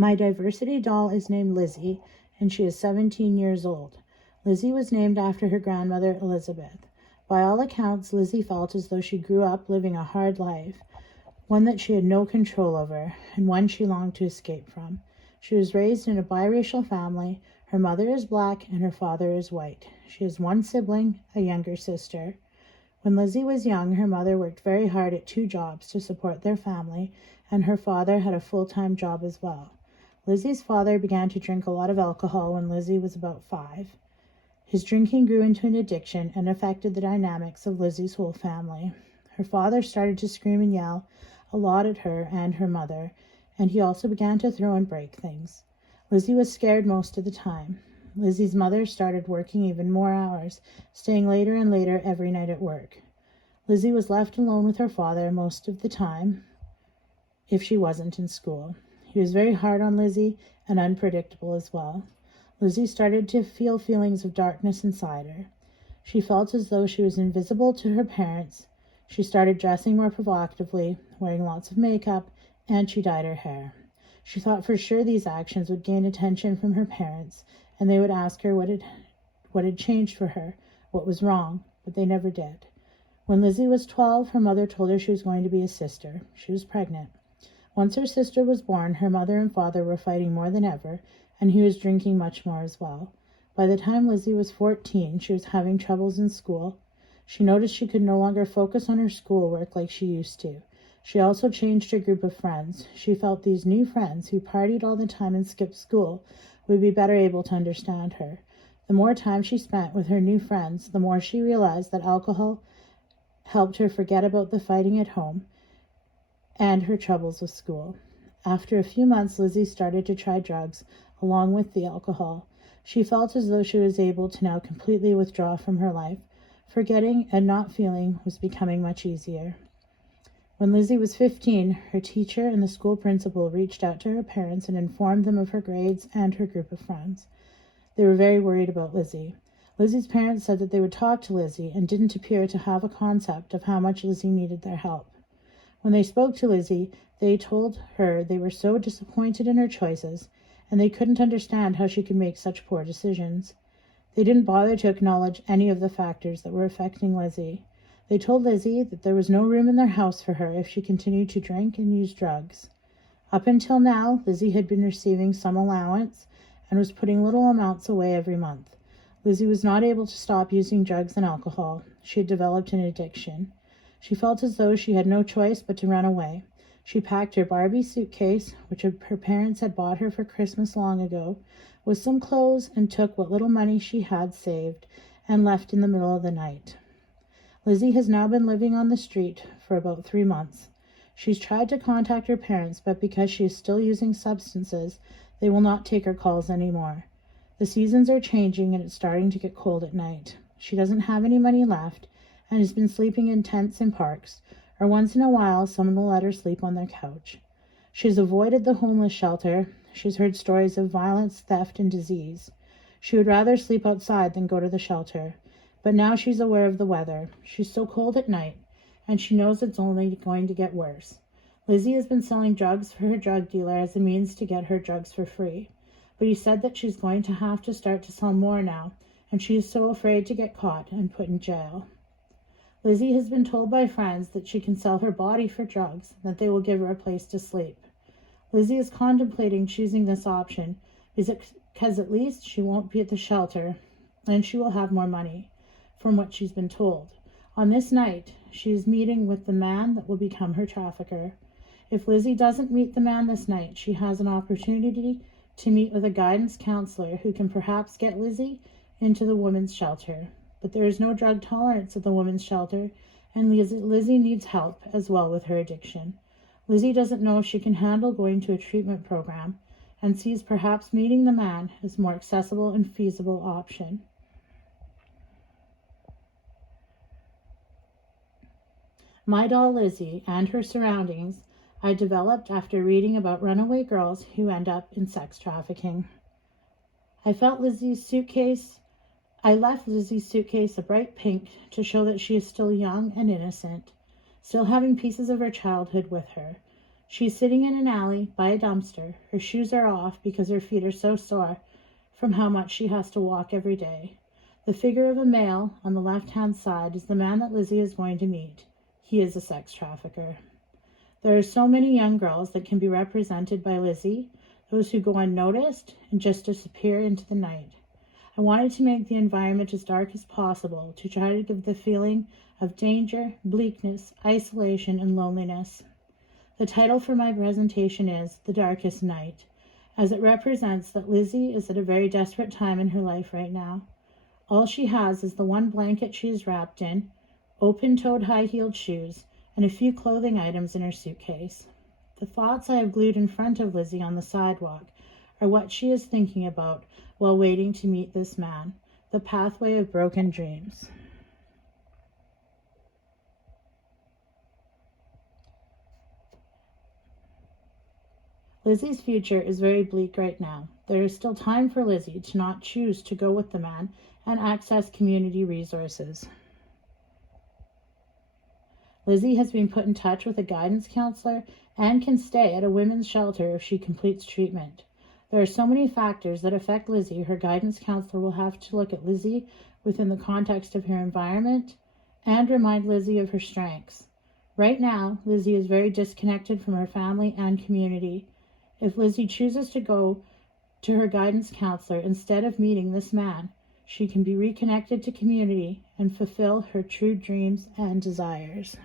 My diversity doll is named Lizzy, and she is 17 years old. Lizzy was named after her grandmother, Elizabeth. By all accounts, Lizzy felt as though she grew up living a hard life, one that she had no control over, and one she longed to escape from. She was raised in a biracial family. Her mother is black and her father is white. She has one sibling, a younger sister. When Lizzy was young, her mother worked very hard at 2 jobs to support their family, and her father had a full-time job as well. Lizzy's father began to drink a lot of alcohol when Lizzy was about 5. His drinking grew into an addiction and affected the dynamics of Lizzy's whole family. Her father started to scream and yell a lot at her and her mother, and he also began to throw and break things. Lizzy was scared most of the time. Lizzy's mother started working even more hours, staying later and later every night at work. Lizzy was left alone with her father most of the time if she wasn't in school. He was very hard on Lizzy and unpredictable as well. Lizzy started to feel feelings of darkness inside her. She felt as though she was invisible to her parents. She started dressing more provocatively, wearing lots of makeup, and she dyed her hair. She thought for sure these actions would gain attention from her parents, and they would ask her what had changed for her, what was wrong, but they never did. When Lizzy was 12, her mother told her she was going to be a sister. She was pregnant. Once her sister was born, her mother and father were fighting more than ever, and he was drinking much more as well. By the time Lizzy was 14, she was having troubles in school. She noticed she could no longer focus on her schoolwork like she used to. She also changed her group of friends. She felt these new friends, who partied all the time and skipped school, would be better able to understand her. The more time she spent with her new friends, the more she realized that alcohol helped her forget about the fighting at home and her troubles with school. After a few months, Lizzy started to try drugs along with the alcohol. She felt as though she was able to now completely withdraw from her life. Forgetting and not feeling was becoming much easier. When Lizzy was 15, her teacher and the school principal reached out to her parents and informed them of her grades and her group of friends. They were very worried about Lizzy. Lizzy's parents said that they would talk to Lizzy and didn't appear to have a concept of how much Lizzy needed their help. When they spoke to Lizzy, they told her they were so disappointed in her choices, and they couldn't understand how she could make such poor decisions. They didn't bother to acknowledge any of the factors that were affecting Lizzy. They told Lizzy that there was no room in their house for her if she continued to drink and use drugs. Up until now, Lizzy had been receiving some allowance and was putting little amounts away every month. Lizzy was not able to stop using drugs and alcohol. She had developed an addiction. She felt as though she had no choice but to run away. She packed her Barbie suitcase, which her parents had bought her for Christmas long ago, with some clothes, and took what little money she had saved and left in the middle of the night. Lizzy has now been living on the street for about 3 months. She's tried to contact her parents, but because she is still using substances, they will not take her calls anymore. The seasons are changing and it's starting to get cold at night. She doesn't have any money left and has been sleeping in tents in parks, or once in a while someone will let her sleep on their couch. She's avoided the homeless shelter. She's heard stories of violence, theft, and disease. She would rather sleep outside than go to the shelter. But now she's aware of the weather. She's so cold at night, and she knows it's only going to get worse. Lizzy has been selling drugs for her drug dealer as a means to get her drugs for free. But he said that she's going to have to start to sell more now, and she is so afraid to get caught and put in jail. Lizzy has been told by friends that she can sell her body for drugs, that they will give her a place to sleep. Lizzy is contemplating choosing this option because at least she won't be at the shelter and she will have more money, from what she's been told. On this night, she is meeting with the man that will become her trafficker. If Lizzy doesn't meet the man this night, she has an opportunity to meet with a guidance counselor who can perhaps get Lizzy into the women's shelter. But there is no drug tolerance at the women's shelter, and Lizzy needs help as well with her addiction. Lizzy doesn't know if she can handle going to a treatment program, and sees perhaps meeting the man as a more accessible and feasible option. My doll Lizzy and her surroundings I developed after reading about runaway girls who end up in sex trafficking. I left Lizzy's suitcase a bright pink to show that she is still young and innocent, still having pieces of her childhood with her. She's sitting in an alley by a dumpster. Her shoes are off because her feet are so sore from how much she has to walk every day. The figure of a male on the left-hand side is the man that Lizzy is going to meet. He is a sex trafficker. There are so many young girls that can be represented by Lizzy, those who go unnoticed and just disappear into the night. I wanted to make the environment as dark as possible to try to give the feeling of danger, bleakness, isolation, and loneliness. The title for my presentation is The Darkest Night, as it represents that Lizzy is at a very desperate time in her life right now. All she has is the one blanket she is wrapped in, open-toed high-heeled shoes, and a few clothing items in her suitcase. The thoughts I have glued in front of Lizzy on the sidewalk are what she is thinking about while waiting to meet this man, the pathway of broken dreams. Lizzy's future is very bleak right now. There is still time for Lizzy to not choose to go with the man and access community resources. Lizzy has been put in touch with a guidance counselor and can stay at a women's shelter if she completes treatment. There are so many factors that affect Lizzy. Her guidance counselor will have to look at Lizzy within the context of her environment and remind Lizzy of her strengths. Right now, Lizzy is very disconnected from her family and community. If Lizzy chooses to go to her guidance counselor instead of meeting this man, she can be reconnected to community and fulfill her true dreams and desires.